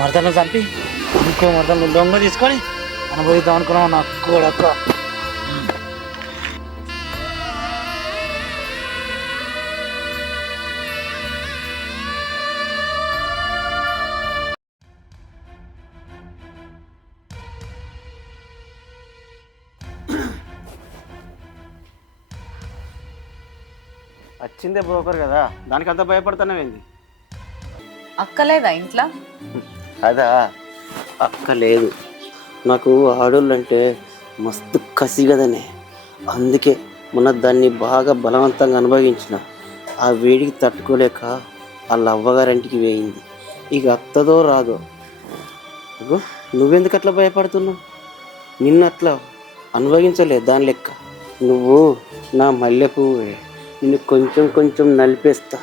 మరదలను చంపి ఇంకో మరదలను దొంగ తీసుకొని అనుభవిద్దాం అనుకున్నాం నాకు కూడా అక్క. వచ్చిందే బ్రోకర్ కదా, దానికి అంత భయపడుతున్నావేంది? అక్కలేదా ఇంట్లో? అదా, అక్క లేదు. నాకు ఆడోళ్ళు అంటే మస్తు కసి కదనే, అందుకే మొన్న దాన్ని బాగా బలవంతంగా అనుభవించిన. ఆ వేడికి తట్టుకోలేక వాళ్ళ అవ్వగారింటికి వేయింది. ఇక అత్తదో రాదో. అగో, నువ్వెందుకు అట్లా భయపడుతున్నావు? నిన్ను అట్లా అనుభవించలే దాని లెక్క. నువ్వు నా మల్లె పువ్వే, నిన్ను కొంచెం కొంచెం నలిపేస్తా.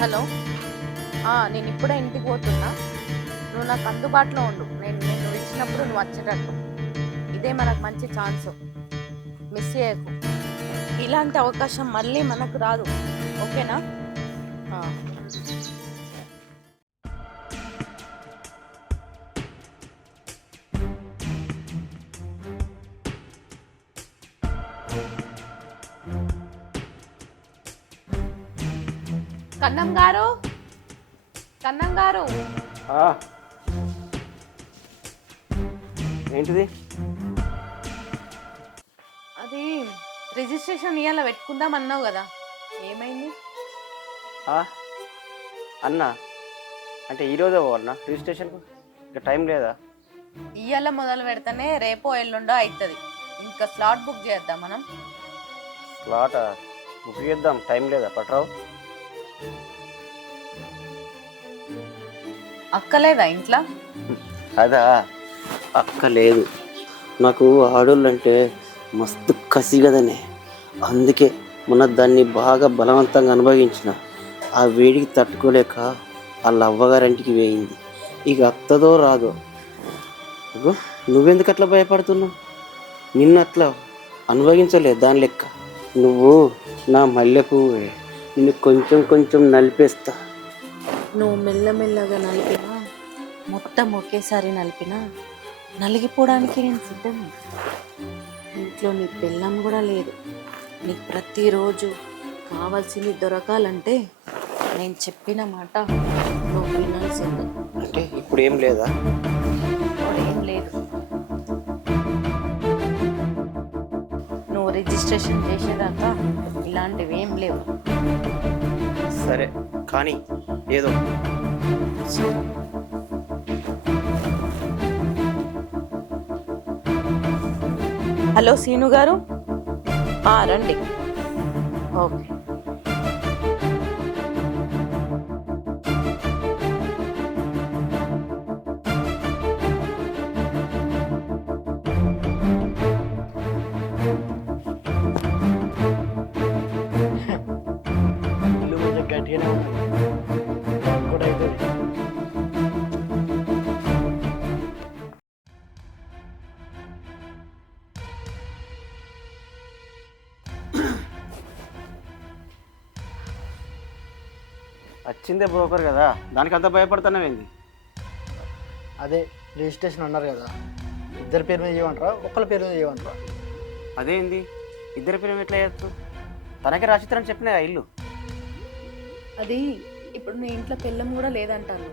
హలో, నేను ఇప్పుడే ఇంటికి పోతున్నా. నువ్వు నాకు అందుబాటులో ఉండు. నువ్వు ఇచ్చినప్పుడు నువ్వు వచ్చేటట్టు. ఇదే మనకు మంచి ఛాన్స్, మిస్ చేయకు. ఇలాంటి అవకాశం మళ్ళీ మనకు రాదు, ఓకేనా? కన్నం గారు, కన్నం గారు. ఏంటిది? అది రిజిస్ట్రేషన్ ఇవాళ పెట్టుకుందాం అన్నావు కదా, ఏమైంది? అన్న అంటే ఈరోజే పోవాలన్నా రిజిస్ట్రేషన్కు? ఇంకా టైం లేదా? ఇవాళ మొదలు పెడితేనే రేపో ఎల్లుండో అవుతుంది. ఇంకా స్లాట్ బుక్ చేద్దాం మనం. స్లాటా బుక్ చేద్దాం, టైం లేదా పట్రావు? అక్కలేదా ఇంట్లో? అదా, అక్క లేదు. నాకు ఆడోళ్ళు అంటే మస్తు కసి కదనే, అందుకే మొన్న దాన్ని బాగా బలవంతంగా అనుభవించిన. ఆ వేడికి తట్టుకోలేక వాళ్ళ అవ్వగారింటికి వేయింది. ఇక అత్తదో రాదో. అగో, నువ్వెందుకు అట్లా భయపడుతున్నావు? నిన్ను అట్లా అనుభవించలే దాని లెక్క. నువ్వు నా మల్లె పువ్వే, నిన్ను కొంచెం కొంచెం నలిపేస్తా. నువ్వు మెల్లమెల్లగా నలిపినా, మొత్తం ఒకేసారి నలిపినా నలిగిపోవడానికి నేను సిద్ధమే. ఇంట్లో నీ బెల్లం కూడా లేదు. నీకు ప్రతిరోజు కావాల్సింది దొరకాలంటే నేను చెప్పిన మాట నువ్వు వినాల్సిందే. అంటే ఇప్పుడు ఏం లేదా? ఏం లేదు. నువ్వు రిజిస్ట్రేషన్ చేసేదాకా ఇలాంటివి ఏం లేవు. సరే కానీ ఏదో. హలో సీను గారు, రండి. ఓకే. ఇల్లు కొంచెం గట్టిగానే ఉంది కూడా అవుతుంది. వచ్చిందే బ్రోకర్ కదా, దానికి అంత భయపడుతున్నావేంది? అదే రిజిస్ట్రేషన్ అన్నారు కదా, ఇద్దరి పేరు మీద చేయమంటారా, ఒకళ్ళ పేరు మీద చేయమంటారా? అదేంది ఇద్దరి పేరు ఎట్లా చేయొచ్చు? తనకే రాసిస్తారని చెప్పిన ఇల్లు. అది ఇప్పుడు నీ ఇంట్లో పెళ్ళం కూడా లేదంటాను.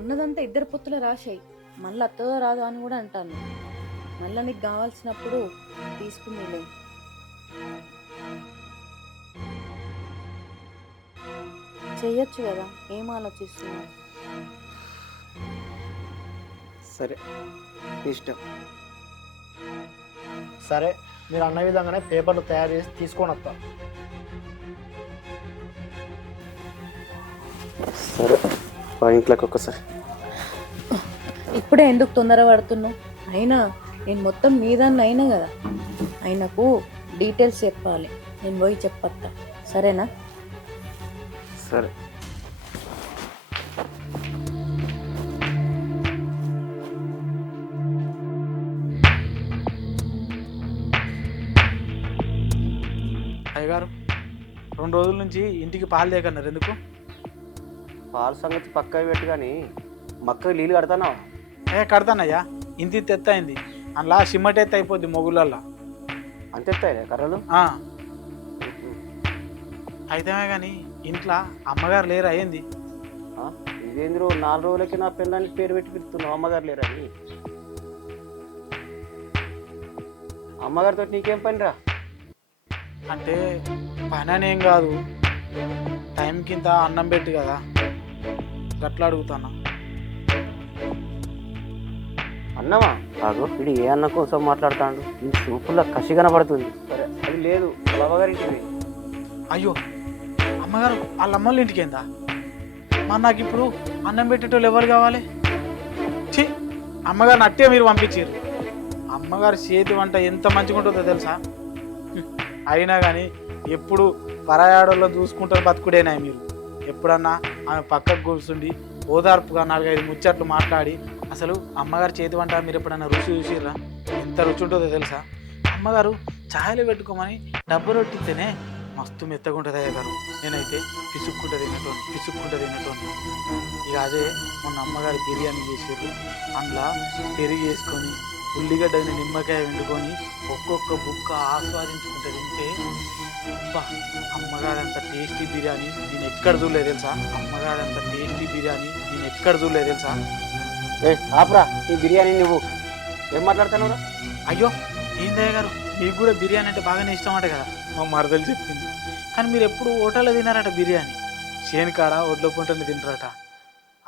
ఉన్నదంతా ఇద్దరు పొత్తుల రాశాయి. మళ్ళీ అత్తదో రాదో అని కూడా అంటాను. మళ్ళీ నీకు కావాల్సినప్పుడు తీసుకునేలే. చెయ్యొచ్చు కదా, ఏం ఆలోచిస్తున్నావు? సరే, ఇష్టం. సరే, మీరు అన్న విధంగానే పేపర్లు తయారు చేసి తీసుకొని వస్తా. సరే, మా ఇంట్లోకి ఒక్కసారి. ఇప్పుడే ఎందుకు తొందర పడుతున్నావు? అయినా నేను మొత్తం మీదాన్ని అయినా కదా, ఆయనకు డీటెయిల్స్ చెప్పాలి. నేను పోయి చెప్పత్తా, సరేనా? సరే. అయ్యగారు 2 రోజుల నుంచి ఇంటికి పాలు లేకన్నారు ఎందుకు? పాల సంగతి పక్క పెట్టు కానీ మక్క నీళ్ళు కడతానా? కడతానయ్యా, ఇంటి ఎత్త అయింది, అందులో సిమ్మటి ఎత్త అయిపోద్ది మొగుళ్ళల్లో. అంత ఎత్తాయి కర్రలు? అయితేమే కానీ ఇంట్లో అమ్మగారు లేరు అయ్యింది. ఇదేంది 4 రోజులకి నా పిల్లానికి పేరు పెట్టి పిలుస్తున్నావు అమ్మగారు లేరని? అమ్మగారితో నీకేం పనిరా? అంటే పని అనేం కాదు, టైం కింద అన్నం పెట్టి కదా గట్లా అడుగుతానా. అన్నమా కాదు, వీడు ఏ అన్న కోసం మాట్లాడుతాడు? ఈ చూపుల్లో కసి కనబడుతుంది. సరే అది లేదు, బావగారింటికి. అయ్యో అమ్మగారు వాళ్ళ అమ్మోళ్ళ ఇంటికి ఏందా? మరి నాకు ఇప్పుడు అన్నం పెట్టేటోళ్ళు ఎవరు కావాలి? ఛీ, అమ్మగారిని అట్టే మీరు పంపించారు. అమ్మగారి చేతి వంట ఎంత మంచిగా ఉంటుందో తెలుసా? అయినా కానీ ఎప్పుడు పరాయాడల్లో చూసుకుంటారు బతుకుడేనా మీరు? ఎప్పుడన్నా ఆమె పక్కకు కూర్చుండి ఓదార్పుగా 4-5 ముచ్చట్లు మాట్లాడి, అసలు అమ్మగారి చేతి వంట మీరు ఎప్పుడన్నా రుచి చూసిర్రా? ఎంత రుచి ఉంటుందో తెలుసా? అమ్మగారు ఛాయలు పెట్టుకోమని డబ్బు రొట్టితేనే మస్తు మెత్తగా ఉంటుంది అయ్యగారు. నేనైతే పిసుక్కుంటూ తినటోని. ఇక అదే మొన్న అమ్మగారు బిర్యానీ చేసారు, అందులో పెరుగు వేసుకొని ఉల్లిగడ్డని నిమ్మకాయ వండుకొని ఒక్కొక్క బుక్క ఆస్వాదించుకుంటూ తింటే అమ్మగారంత టేస్టీ బిర్యానీ నేను ఎక్కడ చూడలేదు తెలుసా? ఆపరా ఈ బిర్యానీ, నువ్వు ఏం మాట్లాడుతున్నావురా? అయ్యో ఏందయ్య గారు, మీకు కూడా బిర్యానీ అంటే బాగానే ఇష్టం అంట కదా, మా మరదలు చెప్పింది. కానీ మీరు ఎప్పుడు హోటల్లో తినారట బిర్యానీ, చేను కాడ ఒడ్ల పుంటని తింటారట.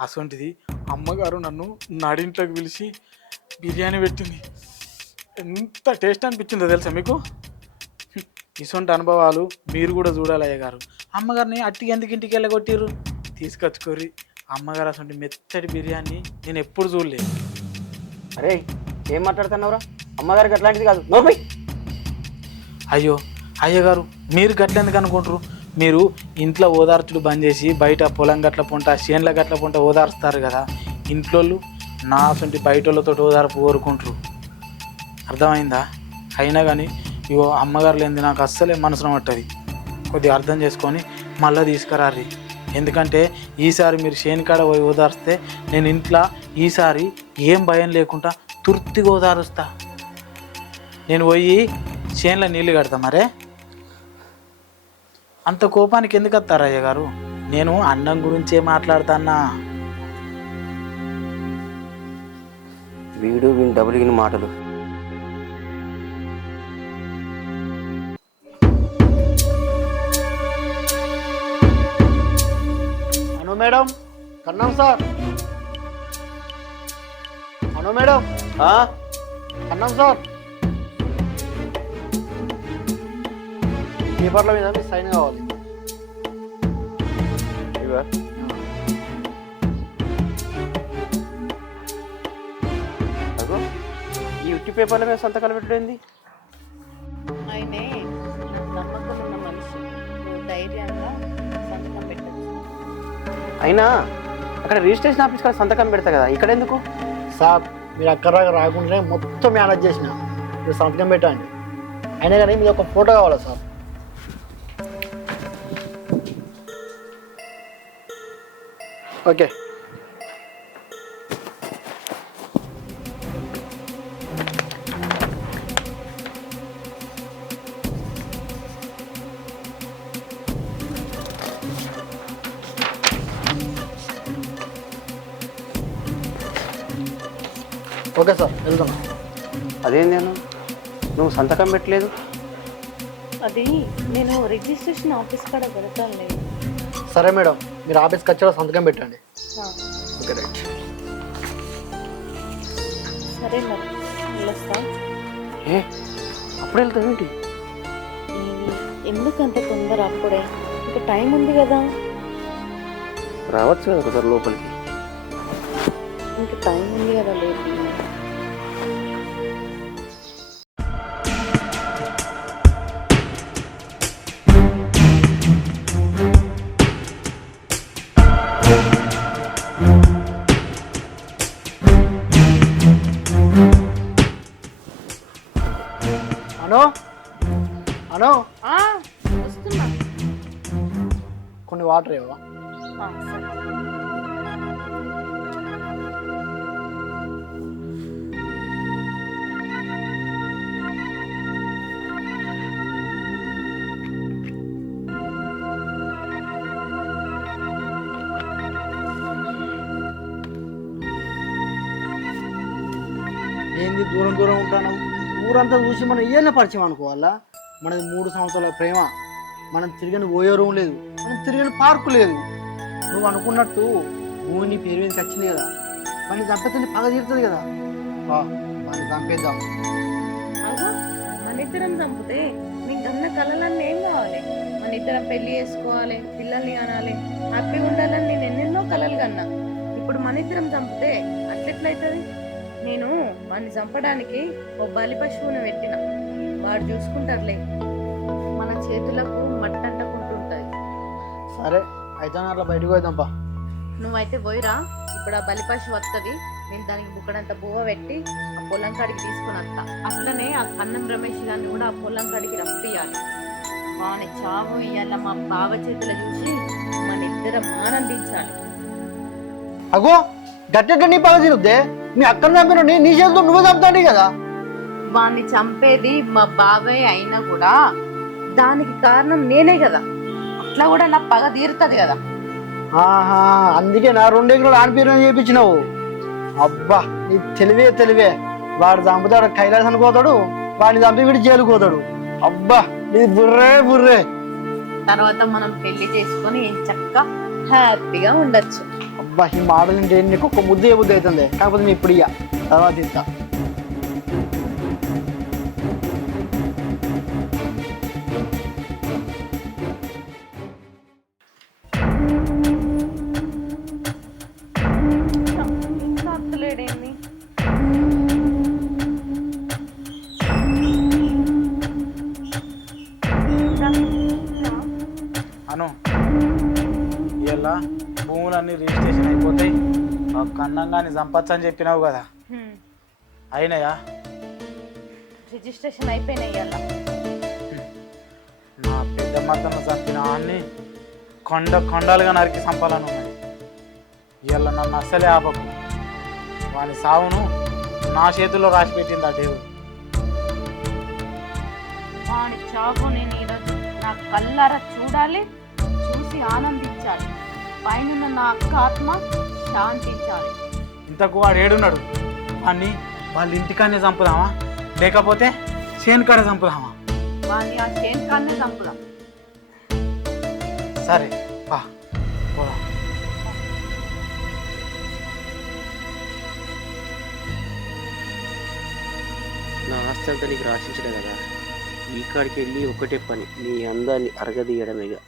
అసొంటిది అమ్మగారు నన్ను నడింట్లోకి పిలిచి బిర్యానీ పెట్టింది. ఎంత టేస్ట్ అనిపించిందో తెలుసా మీకు? ఇసొంటి అనుభవాలు మీరు కూడా చూడాలి అయ్యగారు. అమ్మగారిని అట్టికి ఎందుకు ఇంటికి వెళ్ళగొట్టిర్రు? తీసుకొచ్చుకోరి అమ్మగారు అసొంటి మెత్తటి బిర్యానీ నేను ఎప్పుడు చూడలేదు. అరే ఏం మాట్లాడుతున్నావురా? అమ్మగారికి అట్లాంటిది కాదు, నోపై. అయ్యో అయ్యగారు, మీరు గట్లెందుకు అనుకుంటారు? మీరు ఇంట్లో ఓదార్చుడు బంద్ చేసి బయట పొలం గట్ల పొంట చేన్ల గట్ల పొంట ఓదార్స్తారు కదా, ఇంట్లో నా అసొంటి బయట వాళ్ళతో ఓదార్పు కోరుకుంటారు. అర్థమైందా? అయినా కానీ ఇగో అమ్మగారు లేనిది నాకు అస్సలే మనసున పట్టది. కొద్దిగా అర్థం చేసుకొని మళ్ళీ తీసుకురారి. ఎందుకంటే ఈసారి మీరు చేనుకాడ పోయి ఓదార్స్తే నేను ఇంట్లో ఈసారి ఏం భయం లేకుండా తృప్తిగా ఓదారుస్తా. నేను పోయి చేనులో నీళ్ళు కడతా. మరే అంత కోపానికి ఎందుకు వస్తారు అయ్య గారు? నేను అన్నం గురించే మాట్లాడుతానా. వీడు వీని డబ్బులిగిన మాటలు. అను మేడం, కన్నాం సార్. అను మేడం, కన్నాం సార్. పేపర్ల మీద మీ సైన్ కావాలి. ఈ ఉట్టి పేపర్ల మీద సంతకాలు పెట్టండి. ఆయనే నమ్మకం ఉన్న మనిషి, నువ్వు ధైర్యంగా సంతకం పెట్టచ్చు. అయినా అక్కడ రిజిస్ట్రేషన్ ఆఫీస్ కాడ సంతకం పెడతా కదా, ఇక్కడ ఎందుకు? సార్ మీరు అక్కడ రాకుండానే మొత్తం మేనేజ్ చేసిన, మీరు సంతకం పెట్టండి. అయినా కానీ మీరు ఒక ఫోటో కావాలా సార్? ఓకే. ఓకే సార్, వెళ్తున్నా. అదేంది నువ్వు సంతకం పెట్టలేదు? అది నేను రిజిస్ట్రేషన్ ఆఫీస్ కాడ పెడతానులే. సరే మేడం, మీరు ఆఫీస్కి వచ్చేలా సంతకం పెట్టండి. Okay right. సరే మరి వెళ్ళొస్తా. అప్పుడు వెళ్తావేంటి? ఎందుకంత తొందర? అప్పుడే ఇంకా టైం ఉంది కదా. రావచ్చు కదా ఒకసారి లోపలికి. ఇంకా టైం ఉంది కదా. లేదు అను, అను, కొన్ని వాటర్ ఇవ్వ. సరే. ఏంది దూరం దూరం ఉంటాను? ఊరంతా చూసి మనం ఏళ్ళ పరిచయం అనుకోవాలా? మనది 3 సంవత్సరాల ప్రేమ. మనం తిరిగిన ఓయో రూమ్ లేదు, మనం తిరిగిన పార్కు లేదు. నువ్వు అనుకున్నట్టు భూమి నీ పేరు మీదకి వచ్చింది కదా, మన చంపేస్తే పగ తీరుతుంది కదా. మనం చంపేద్దాం. అదో మన ఇద్దరం చంపితే నీకు అన్న కళలన్నీ ఏం కావాలి? మన ఇద్దరం పెళ్లి చేసుకోవాలి, పిల్లల్ని కనాలి, హ్యాపీగా ఉండాలని నేను ఎన్నెన్నో కలలు కన్నా. ఇప్పుడు మన ఇద్దరం చంపితే అట్లెట్లయితుంది? నేను వాడిని చంపడానికి ఓ బలి పశువును పెట్టిన, వాడు చూసుకుంటారులే. మన చేతులకు మట్టి అంటకుంటుంటది. సరే అయితే అట్లా బయటకు పోదాంపా. నువ్వైతే పోయిరా, ఇప్పుడు ఆ బలి పశువు వస్తుంది, నేను దానికి బుక్కడంత బువ్వ పెట్టి ఆ పొలం కాడికి తీసుకుని వస్తా. అట్లనే ఆ కన్నం రమేష్ గారిని కూడా ఆ పొలం కాడికి రప్పియాలి. వాని చావు ఇయ్యాల మా బావ చేతులు చూసి మన ఇద్దరం ఆనందించాలి. అగో గట్టెట్ట నీ పగ తీరుద్దే? మీ అక్కని చంపిన నీ చేతితో నువ్వే చంపుతాండి కదా. వాణ్ణి చంపేది మా బాబాయ్ అయినా కూడా దానికి కారణం నేనే కదా, అట్లా కూడా నా పగ తీరుతుంది కదా. ఆహా, అందుకే నా 2 ఎకరాలు ఆడిపోయిన చేయించినావు. అబ్బా నీ తెలివే. వాడు చంపుతాడు కైలాసానికి పోతాడు, వాడిని చంపి వీడి జైలుకు పోతాడు. అబ్బా నీ బుర్రే. తర్వాత మనం పెళ్లి చేసుకొని చక్కగా హ్యాపీగా ఉండొచ్చు. అబ్బా ఈ మాటలు అంటే నీకు ఒక ముద్ద అవుతుంది. కాకపోతే నేను ఇప్పుడు ఇయ్య, తర్వాత ఇస్తా. అను ఇలా భూములన్నీ రిజిస్ట్రేషన్ అయిపోతాయి, ఆ కన్నంగాని చంపచ్చు అని చెప్పినావు కదా, అయినాయా? రిజిస్ట్రేషన్ అయిపోయినాయి. అలా నా పెద్ద మద్దను చంపిన అన్ని కొండలుగా నరికి చంపాలని ఉన్నాయి. ఇవాళ నన్ను అస్సలే ఆపకు. వాని సావును నా చేతుల్లో రాసి పెట్టింది ఆ దేవుడు. వాడి చావు నేను ఈరోజు నా కళ్ళారా చూడాలి, చూసి ఆనందించాలి. పైన నా అక్క ఆత్మ శాంతించాలి. ఇంతకు వాడు ఏడున్నాడు? వాడిని వాళ్ళ ఇంటికాడనే చంపుదామా, లేకపోతే చేను కాడ చంపుదామా? వాడిని ఆ చేను కాడనే చంపుదాం. సరే పా పోదాం. నా ఆస్తి అంతా నీకు రాసించలే కదా, ఈ కాడికి వెళ్ళి ఒకటే పని, నీ అందాన్ని అరగదీయడమేగా.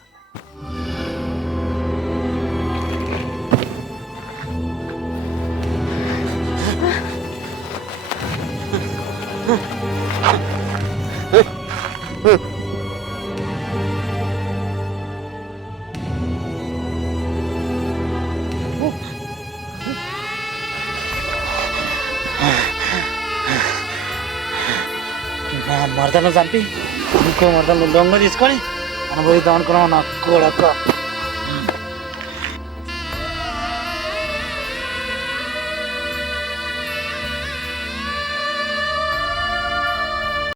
మరదలను చంపి ఇంకో మరదలను దొంగ తీసుకొని అనుభవిద్దాం అనుకున్నావు నా కూడా.